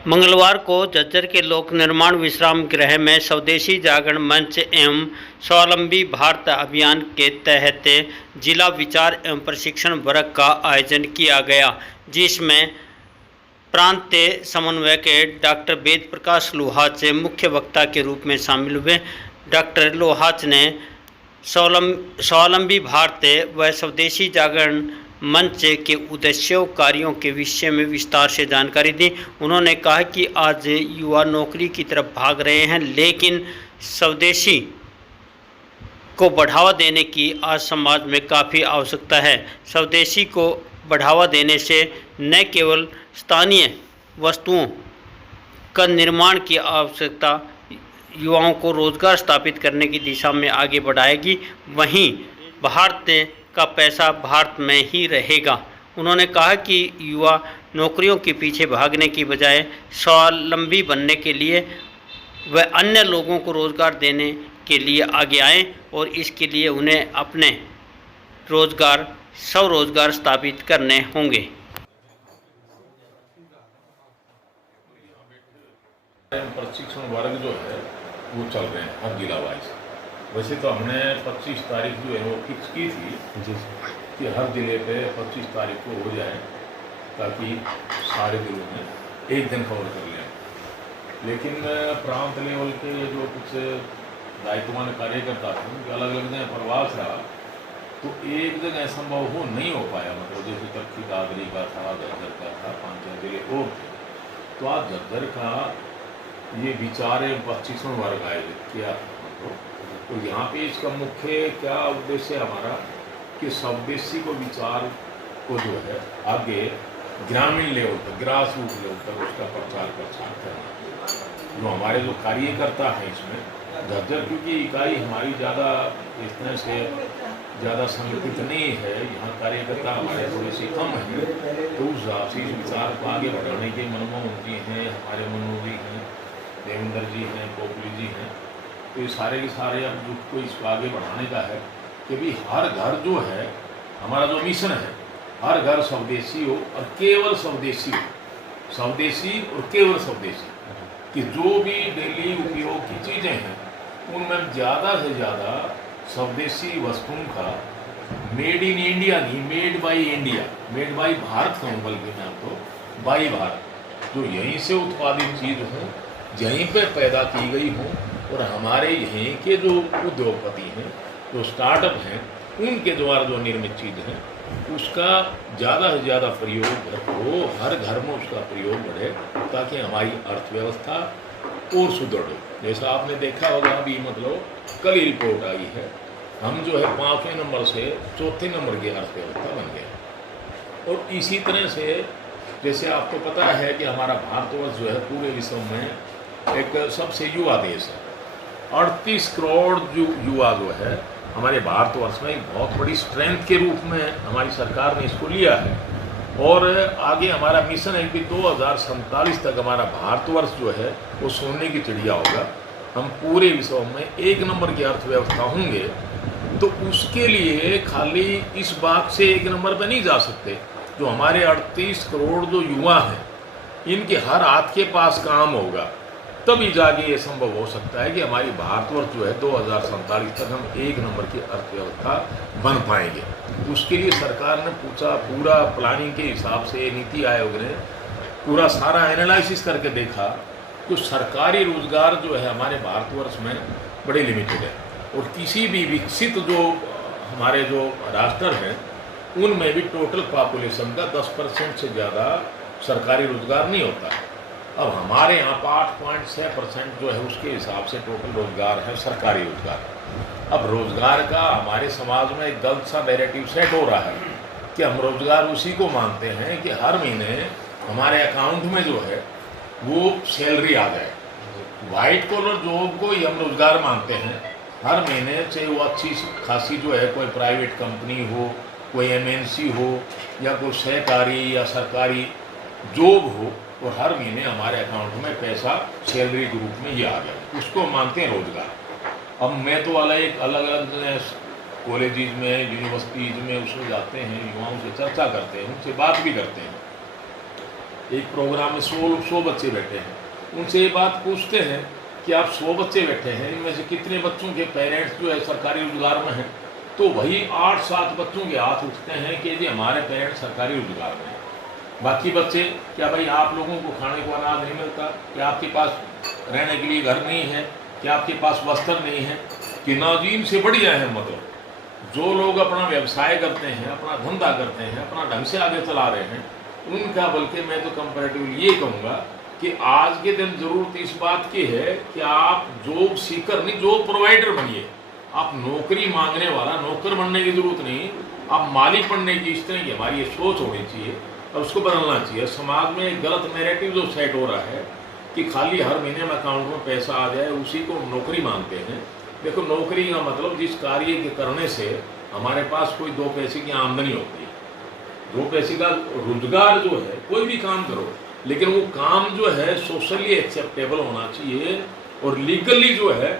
मंगलवार को झज्जर के लोक निर्माण विश्राम गृह में स्वदेशी जागरण मंच एवं स्वावलंबी भारत अभियान के तहत जिला विचार एवं प्रशिक्षण वर्ग का आयोजन किया गया, जिसमें प्रांतीय समन्वयक डॉक्टर वेद प्रकाश लोहाच मुख्य वक्ता के रूप में शामिल हुए। डॉक्टर लोहाच ने स्वावलंबी भारत व स्वदेशी जागरण मंच के उद्देश्यों कार्यों के विषय में विस्तार से जानकारी दी। उन्होंने कहा कि आज युवा नौकरी की तरफ भाग रहे हैं, लेकिन स्वदेशी को बढ़ावा देने की आज समाज में काफ़ी आवश्यकता है। स्वदेशी को बढ़ावा देने से न केवल स्थानीय वस्तुओं का निर्माण की आवश्यकता युवाओं को रोजगार स्थापित करने की दिशा में आगे बढ़ाएगी, वहीं भारत का पैसा भारत में ही रहेगा। उन्होंने कहा कि युवा नौकरियों के पीछे भागने की बजाय स्वावलंबी बनने के लिए व अन्य लोगों को रोजगार देने के लिए आगे आएं और इसके लिए उन्हें अपने स्वरोजगार स्थापित करने होंगे। प्रशिक्षण वर्ग जो है वो चल रहे हैं हर जिला वाइज। वैसे तो हमने 25 तारीख जो है वो फिक्स की थी जी कि हर जिले पे 25 तारीख को हो जाए, ताकि सारे जिलों में एक दिन कवर कर लें। लेकिन प्रांत लेवल के जो कुछ दायित्ववान कार्यकर्ता थे उनके अलग अलग जगह प्रवास रहा, तो एक जगह संभव हो नहीं हो पाया। मतलब जैसे तख्ती दादरी का था, झज्जर का था, 5-6 जिले और थे, तो आज झज्जर का ये विचार प्रशिक्षण वर्ग आयोजित किया। तो यहाँ पे इसका मुख्य क्या उद्देश्य है हमारा कि स्वदेशी को विचार को जो है आगे ग्रामीण लेवल तक, ग्रास रूट लेवल तक उसका प्रचार प्रसार करना। जो हमारे जो कार्यकर्ता हैं इसमें झज्जर, क्योंकि इकाई हमारी ज़्यादा इस तरह से ज़्यादा संगठित नहीं है, यहाँ कार्यकर्ता हमारे थोड़े से कम हैं, तो उस हिसाब से इस विचार को आगे बढ़ाने के मनमोहन जी हैं, हमारे मनोजी हैं, देवेंद्र जी हैं, पोपली जी हैं, तो ये सारे के सारे अब जुट को इसको आगे बढ़ाने का है कि भी हर घर जो है, हमारा जो मिशन है, हर घर स्वदेशी हो और केवल स्वदेशी हो, स्वदेशी और केवल स्वदेशी, कि जो भी डेली उपयोग की चीज़ें हैं उनमें ज़्यादा से ज़्यादा स्वदेशी वस्तुओं का मेड इन इंडिया नहीं, made by India, made by Bharat कहूँ, बल्कि मैं आपको बाई भारत, जो यहीं से उत्पादित चीज़ हो, यहीं पे पैदा की गई हो, और हमारे यहीं के जो उद्योगपति हैं, जो स्टार्टअप हैं, उनके द्वारा जो निर्मित चीज़ है उसका ज़्यादा से ज़्यादा प्रयोग हो, हर घर में उसका प्रयोग बढ़े, ताकि हमारी अर्थव्यवस्था और सुदृढ़ हो। जैसा आपने देखा होगा अभी, मतलब कल ही रिपोर्ट आई है, हम जो है 5वें नंबर से 4थे नंबर की अर्थव्यवस्था बन गए। और इसी तरह से जैसे आपको पता है कि हमारा भारतवर्ष जो है पूरे विश्व में एक सबसे युवा देश है। 38 करोड़ जो युवा जो है हमारे भारतवर्ष में एक बहुत बड़ी स्ट्रेंथ के रूप में हमारी सरकार ने इसको लिया है, और आगे हमारा मिशन है कि 2047 तक हमारा भारतवर्ष जो है वो सोने की चिड़िया होगा, हम पूरे विश्व में 1 नंबर की अर्थव्यवस्था होंगे। तो उसके लिए खाली इस बात से 1 नंबर पर नहीं जा सकते, जो हमारे 38 करोड़ जो युवा हैं इनके हर हाथ के पास काम होगा, तभी जाके ये संभव हो सकता है कि हमारी भारतवर्ष जो है 2047 तक हम 1 नंबर की अर्थव्यवस्था बन पाएंगे। उसके लिए सरकार ने पूरा प्लानिंग के हिसाब से नीति आयोग ने पूरा सारा एनालिसिस करके देखा, तो सरकारी रोजगार जो है हमारे भारतवर्ष में बड़े लिमिटेड है, और किसी भी विकसित जो हमारे जो राष्ट्र हैं उनमें भी टोटल पॉपुलेशन का 10% से ज़्यादा सरकारी रोजगार नहीं होता है। अब हमारे यहाँ 8.6% जो है उसके हिसाब से टोटल रोजगार है सरकारी रोजगार। अब रोजगार का हमारे समाज में एक गलत सा नैरेटिव सेट हो रहा है कि हम रोजगार उसी को मानते हैं कि हर महीने हमारे अकाउंट में जो है वो सैलरी आ जाए। वाइट कॉलर जॉब को ही हम रोजगार मानते हैं, हर महीने चाहे वो अच्छी खासी जो है कोई प्राइवेट कंपनी हो, कोई MNC हो, या कोई सहकारी या सरकारी जॉब हो, और हर महीने हमारे अकाउंट में पैसा सैलरी के रूप में ये आ गया, उसको मानते हैं रोजगार। अब मैं तो अलग अलग कॉलेजेस में, यूनिवर्सिटीज़ में उसमें जाते हैं, युवाओं से चर्चा करते हैं, उनसे बात भी करते हैं, एक प्रोग्राम में 100 बच्चे बैठे हैं, उनसे ये बात पूछते हैं कि आप 100 बच्चे बैठे हैं, इनमें से कितने बच्चों के पेरेंट्स जो है सरकारी रोजगार में हैं, तो वही 8-7 बच्चों के हाथ उठते हैं कि जी हमारे पेरेंट्स सरकारी रोजगार में हैं। बाकी बच्चे, क्या भाई आप लोगों को खाने को अनाज नहीं मिलता, क्या आपके पास रहने के लिए घर नहीं है, क्या आपके पास वस्त्र नहीं है, कि नाजीन से बढ़िया है। मतलब जो लोग अपना व्यवसाय करते हैं, अपना धंधा करते हैं, अपना ढंग से आगे चला रहे हैं, उनका, बल्कि मैं तो कंपैरेटिवली ये कहूँगा कि आज के दिन जरूरत इस बात की है कि आप जॉब सीकर नहीं, जॉब प्रोवाइडर बनिए। आप नौकरी मांगने वाला नौकर बनने की जरूरत नहीं, आप मालिक बनने की, इस तरह की हमारी ये सोच होनी चाहिए और उसको बदलना चाहिए। समाज में एक गलत नैरेटिव जो सेट हो रहा है कि खाली हर महीने में अकाउंट में पैसा आ जाए, उसी को नौकरी मानते हैं। देखो, नौकरी का मतलब जिस कार्य के करने से हमारे पास कोई 2 पैसे की आमदनी होती है, 2 पैसे का रोजगार जो है, कोई भी काम करो, लेकिन वो काम जो है सोशली एक्सेप्टेबल होना चाहिए और लीगली जो है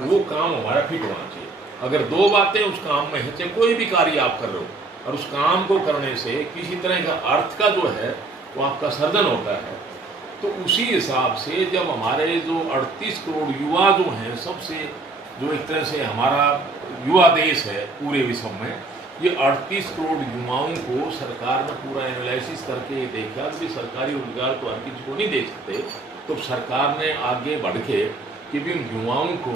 वो काम हमारा फिट होना चाहिए। अगर 2 बातें उस काम में है, चाहे कोई भी कार्य आप कर रहे हो, और उस काम को करने से किसी तरह का अर्थ का जो है वो आपका सर्जन होता है, तो उसी हिसाब से जब हमारे जो 38 करोड़ युवा जो हैं, सबसे जो एक तरह से हमारा युवा देश है पूरे विश्व में, ये 38 करोड़ युवाओं को सरकार ने पूरा एनालिसिस करके देखा कि सरकारी रोजगार तो हर किसी को नहीं दे सकते, तो सरकार ने आगे बढ़ के कि भी उन युवाओं को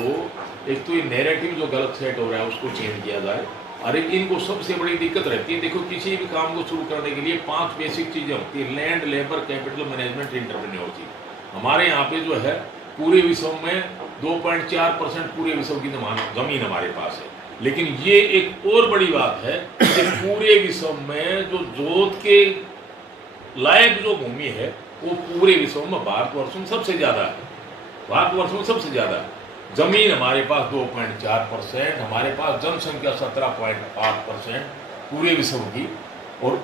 एक तो ये नैरेटिव जो गलत सेट हो रहा है उसको चेंज किया जाए। और एक इनको सबसे बड़ी दिक्कत रहती है, देखो किसी भी काम को शुरू करने के लिए 5 बेसिक चीज़ें होती है, land, labour, capital, management, entrepreneurship. हमारे यहाँ पे जो है पूरे विश्व में 2.4% पूरे विश्व की जमीन हमारे पास है, लेकिन ये एक और बड़ी बात है कि पूरे विश्व में जो जोत के लायक जो भूमि है वो पूरे विश्व में भारतवर्ष में सबसे ज़्यादा है, भारतवर्ष में सबसे ज़्यादा है। जमीन हमारे पास 2.4%, हमारे पास जनसंख्या 17.8% पूरे विश्व की, और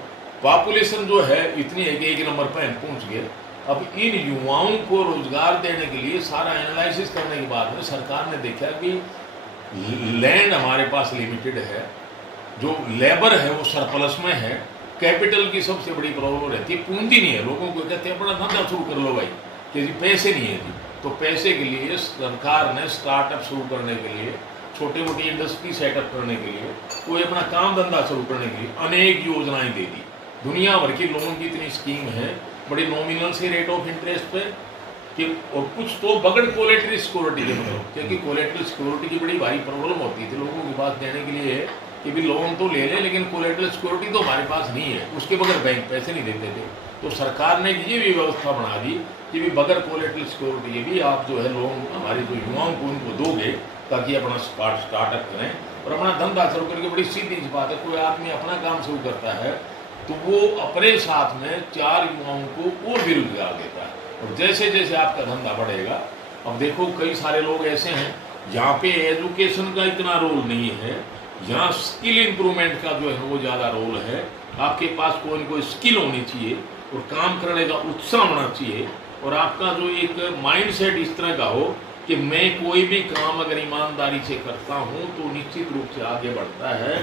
पॉपुलेशन जो है इतनी है कि 1 नंबर पर हम पहुँच गए। अब इन युवाओं को रोजगार देने के लिए सारा एनालिसिस करने के बाद में सरकार ने देखा कि लैंड हमारे पास लिमिटेड है, जो लेबर है वो सरप्लस में है, कैपिटल की सबसे बड़ी प्रॉब्लम रहती है, पूंजी नहीं है। लोगों को कहते हैं अपना धंधा शुरू कर लो भाई, कि जी पैसे नहीं है जी, तो पैसे के लिए सरकार ने स्टार्टअप शुरू करने के लिए, छोटी मोटी इंडस्ट्री सेटअप करने के लिए, कोई अपना काम धंधा शुरू करने के लिए अनेक योजनाएं दे दी। दुनिया भर की लोन की इतनी स्कीम है, बड़ी नॉमिनल से रेट ऑफ इंटरेस्ट पे, कि और कुछ तो बगैर कोलेटरल सिक्योरिटी के, मतलब क्योंकि कोलेटरल सिक्योरिटी की बड़ी भारी प्रॉब्लम होती थी लोगों के पास देने के लिए कि भी लोन तो ले लें लेकिन कोलेटरल सिक्योरिटी तो हमारे पास नहीं है, उसके बगैर बैंक पैसे नहीं देते थे। तो सरकार ने ये भी व्यवस्था बना दी कि भी बगैर कोलेटरल सिक्योरिटी ये भी आप जो है लोन हमारे जो युवाओं को उनको दोगे, ताकि अपना स्टार्टअप करें और अपना धंधा शुरू करके। बड़ी सीधी सी बात है, कोई आदमी अपना काम शुरू करता है तो वो अपने साथ में 4 युवाओं को और भी रोजगार देता है, और जैसे जैसे आपका धंधा बढ़ेगा, अब देखो कई सारे लोग ऐसे हैं जहाँ पे एजुकेशन का इतना रोल नहीं है, जहाँ स्किल इम्प्रूवमेंट का जो है वो ज़्यादा रोल है। आपके पास कोई न कोई स्किल होनी चाहिए और काम करने का उत्साह होना चाहिए, और आपका जो एक माइंडसेट इस तरह का हो कि मैं कोई भी काम अगर ईमानदारी से करता हूँ तो निश्चित रूप से आगे बढ़ता है।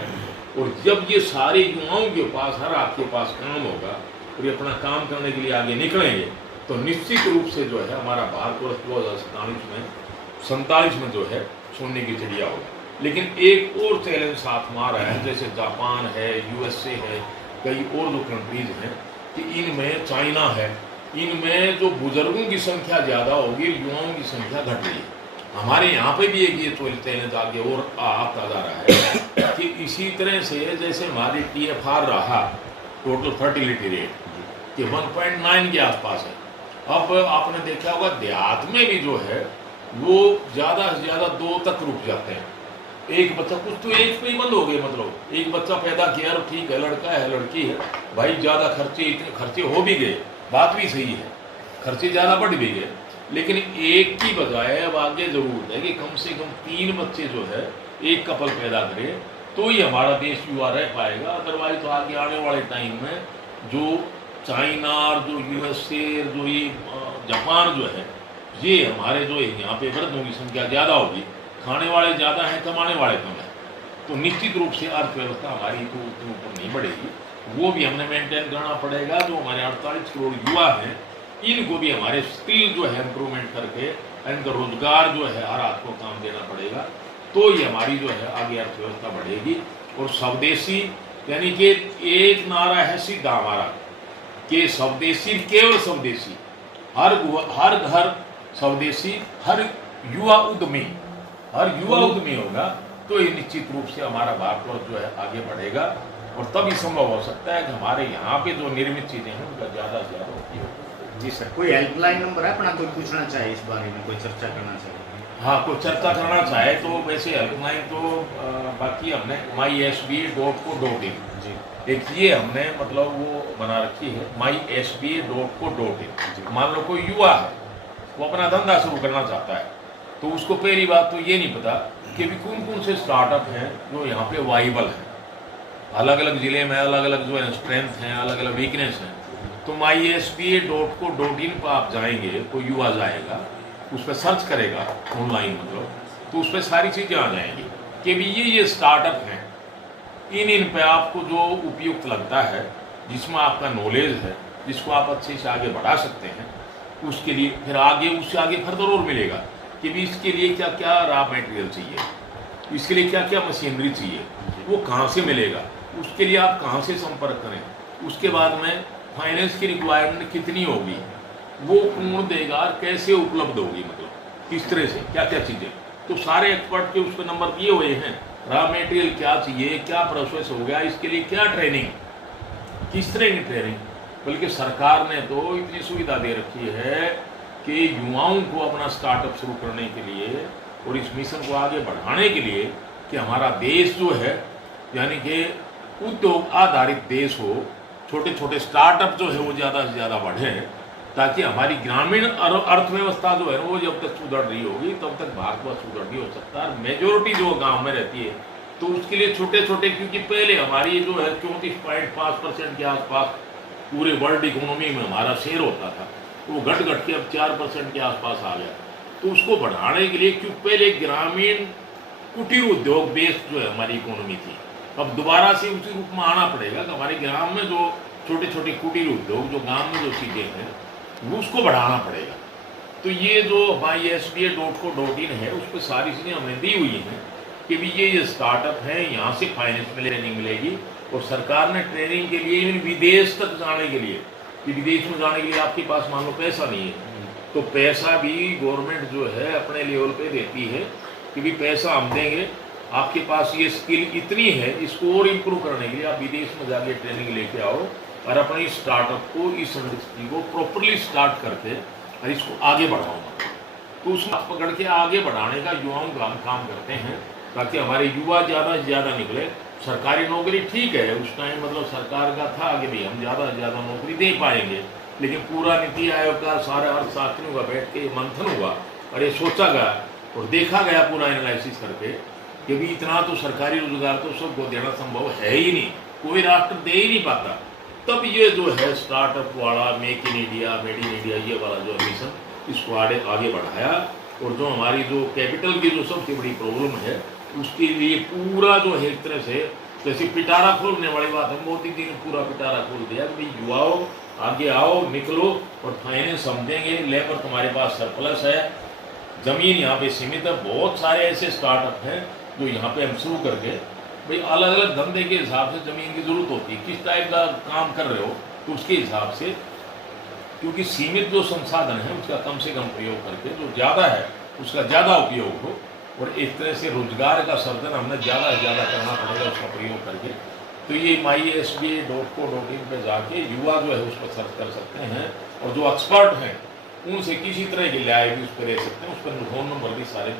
और जब ये सारे युवाओं के पास, हर आपके पास काम होगा और ये अपना काम करने के लिए आगे निकलेंगे, तो निश्चित रूप से जो है हमारा भारतवर्ष 2047 में जो है सोने की चिड़िया होगा। लेकिन एक और चैलेंज साथ में आ रहा है, जैसे जापान है, USA है, कई और जो कंट्रीज हैं, कि इनमें, चाइना है, इनमें जो बुजुर्गों की संख्या ज़्यादा होगी, युवाओं की संख्या घट रही है। हमारे यहाँ पे भी एक ये चैलेंज आगे और आता जा रहा है कि इसी तरह से जैसे हमारी TFR रहा, टोटल फर्टिलिटी रेट, कि 1.9 के आसपास है। अब आपने देखा होगा देहात में भी जो है वो ज़्यादा से ज़्यादा 2 तक रुक जाते हैं। एक बच्चा, कुछ तो एक पे ही बंद हो गए, मतलब एक बच्चा पैदा किया और ठीक है, लड़का है लड़की है भाई, ज़्यादा खर्चे, इतने खर्चे हो भी गए, बात भी सही है, खर्चे ज़्यादा बढ़ भी गए, लेकिन एक की बजाय अब आगे ज़रूरत है कि कम से कम 3 बच्चे जो है एक कपल पैदा करे, तो ही हमारा देश युवा रह पाएगा। अदरवाइज तो आगे आने वाले टाइम में जो चाइना और जो USA, जो ये जापान जो है, ये हमारे जो यहाँ पे वृद्धों की संख्या ज़्यादा होगी, खाने वाले ज़्यादा हैं, कमाने वाले कम हैं, तो निश्चित रूप से अर्थव्यवस्था हमारी तो ऊपर नहीं बढ़ेगी। वो भी हमने मेंटेन करना पड़ेगा। जो हमारे 48 करोड़ युवा हैं, इनको भी हमारे स्किल जो है इम्प्रूवमेंट करके इनका रोजगार जो है हर हाथ को काम देना पड़ेगा, तो ये हमारी जो है आगे अर्थव्यवस्था बढ़ेगी। और स्वदेशी यानी कि एक नारा है सीधा हमारा कि स्वदेशी, केवल स्वदेशी, हर घर स्वदेशी, हर युवा उद्यमी होगा तो ये निश्चित रूप से हमारा भारतवर्ष जो है आगे बढ़ेगा। और तभी संभव हो सकता है कि हमारे यहाँ पे जो निर्मित चीजें हैं उनका ज्यादा से ज्यादा उपयोग। जी सर, कोई हेल्पलाइन नंबर है अपना, कोई पूछना चाहे इस बारे में, कोई चर्चा करना चाहे? हाँ, कोई चर्चा करना चाहे तो वैसे हेल्पलाइन तो बाकी हमने mySBA.co.in जी, एक ये हमने मतलब वो बना रखी है mySBA.co.in। मान लो कोई युवा है, वो अपना धंधा शुरू करना चाहता है, तो उसको पहली बात तो ये नहीं पता कि भी कौन कौन से स्टार्टअप हैं जो यहाँ पे वाइबल हैं। अलग अलग ज़िले में अलग अलग जो है स्ट्रेंथ हैं, अलग अलग वीकनेस हैं। तो mySBA.co.in पर आप जाएंगे, कोई युवा जाएगा, उस पर सर्च करेगा ऑनलाइन मतलब, तो उस पर सारी चीज़ें आ जाएंगी कि भी ये स्टार्टअप हैं, इन पे आपको जो उपयुक्त लगता है, जिसमें आपका नॉलेज है, जिसको आप अच्छे से आगे बढ़ा सकते हैं, उसके लिए फिर आगे उससे आगे फर्दर और मिलेगा कि भी इसके लिए क्या क्या रॉ मटेरियल चाहिए, इसके लिए क्या क्या मशीनरी चाहिए, वो कहाँ से मिलेगा, उसके लिए आप कहाँ से संपर्क करें, उसके बाद में फाइनेंस की रिक्वायरमेंट कितनी होगी, वो कौन देगा, कैसे उपलब्ध होगी, मतलब किस तरह से क्या क्या चीज़ें। तो सारे एक्सपर्ट के उस पर नंबर दिए हुए हैं, रॉ मटेरियल क्या चाहिए, क्या प्रोसेस हो गया, इसके लिए क्या ट्रेनिंग, किस तरह की ट्रेनिंग। बल्कि सरकार ने तो इतनी सुविधा दे रखी है कि युवाओं को अपना स्टार्टअप शुरू करने के लिए और इस मिशन को आगे बढ़ाने के लिए कि हमारा देश जो है यानी कि उद्योग आधारित देश हो, छोटे छोटे स्टार्टअप जो है वो ज़्यादा से ज़्यादा बढ़े, ताकि हमारी ग्रामीण अर्थव्यवस्था जो है वो जब तक सुधर रही होगी तब तक भारतवर्ष सुधर नहीं हो सकता। मेजोरिटी जो गांव में रहती है तो उसके लिए छोटे छोटे, क्योंकि पहले हमारी जो है 34.5% के आसपास पूरे वर्ल्ड इकोनॉमी में हमारा शेयर होता था, तो वो घट घट के अब 4% के आसपास आ गया। तो उसको बढ़ाने के लिए, क्योंकि पहले ग्रामीण कुटीर उद्योग बेस्ड जो है हमारी इकोनॉमी थी, अब दोबारा से उसी रूप में आना पड़ेगा कि हमारे ग्राम में जो छोटे छोटे कुटीर उद्योग, जो गांव में जो चीज़ें हैं, वो उसको बढ़ाना पड़ेगा। तो ये जो mySBA.co.in है, उस पर सारी चीज़ें हमने दी हुई हैं कि भी ये स्टार्टअप है, यहाँ से फाइनेंस में ट्रेनिंग मिलेगी। और सरकार ने ट्रेनिंग के लिए इवन विदेश तक जाने के लिए, कि विदेश में जाने के लिए आपके पास मान लो पैसा नहीं है, तो पैसा भी गवर्नमेंट जो है अपने लेवल पे देती है कि भी पैसा हम देंगे, आपके पास ये स्किल इतनी है, इसको और इम्प्रूव करने के लिए आप विदेश में जाके ट्रेनिंग लेके आओ और अपनी स्टार्टअप को, इस इंडस्ट्री को प्रॉपरली स्टार्ट करके और इसको आगे बढ़ाओ। तो उसको पकड़ के आगे बढ़ाने का युवाओं का हम काम करते हैं, ताकि हमारे युवा ज़्यादा से ज़्यादा निकले। सरकारी नौकरी ठीक है, उस टाइम मतलब सरकार का था कि भाई हम ज़्यादा से ज़्यादा नौकरी दे पाएंगे, लेकिन पूरा नीति आयोग का सारे अर्थशास्त्रियों का बैठ के मंथन हुआ और ये सोचा गया और देखा गया पूरा एनालिसिस करके कि भी इतना तो सरकारी रोजगार तो सबको देना संभव है ही नहीं, कोई राष्ट्र दे ही नहीं पाता। तब ये जो है स्टार्टअप वाला, make in India, made in India, ये वाला जो मिशन, इसको आगे बढ़ाया। और जो हमारी जो कैपिटल की जो सबसे बड़ी प्रॉब्लम है, उसके लिए पूरा जो है एक तरह से जैसे पिटारा खोलने वाली बात है, मोदी जी ने पूरा पिटारा खोल दिया कि भाई युवाओं आगे आओ, निकलो और फाइनेंस हम देंगे, लेबर तुम्हारे पास सरप्लस है, ज़मीन यहाँ पे सीमित है। बहुत सारे ऐसे स्टार्टअप हैं जो यहाँ पे हम शुरू करके भाई अलग अलग धंधे के हिसाब से ज़मीन की ज़रूरत होती है, किस टाइप का काम कर रहे हो तो उसके हिसाब से, क्योंकि सीमित जो संसाधन है उसका कम से कम प्रयोग करके, जो ज़्यादा है उसका ज़्यादा उपयोग हो, और एक तरह से रोजगार का सर्जन हमने ज़्यादा से ज़्यादा करना पड़ेगा उसका प्रयोग करके। तो ये mySBA.co.in पे जाके युवा जो है उस पर सर्च कर सकते हैं, और जो एक्सपर्ट हैं उनसे किसी तरह की लाइव उस पर ले सकते हैं। उस पर फ़ोन नंबर भी सारे दिए।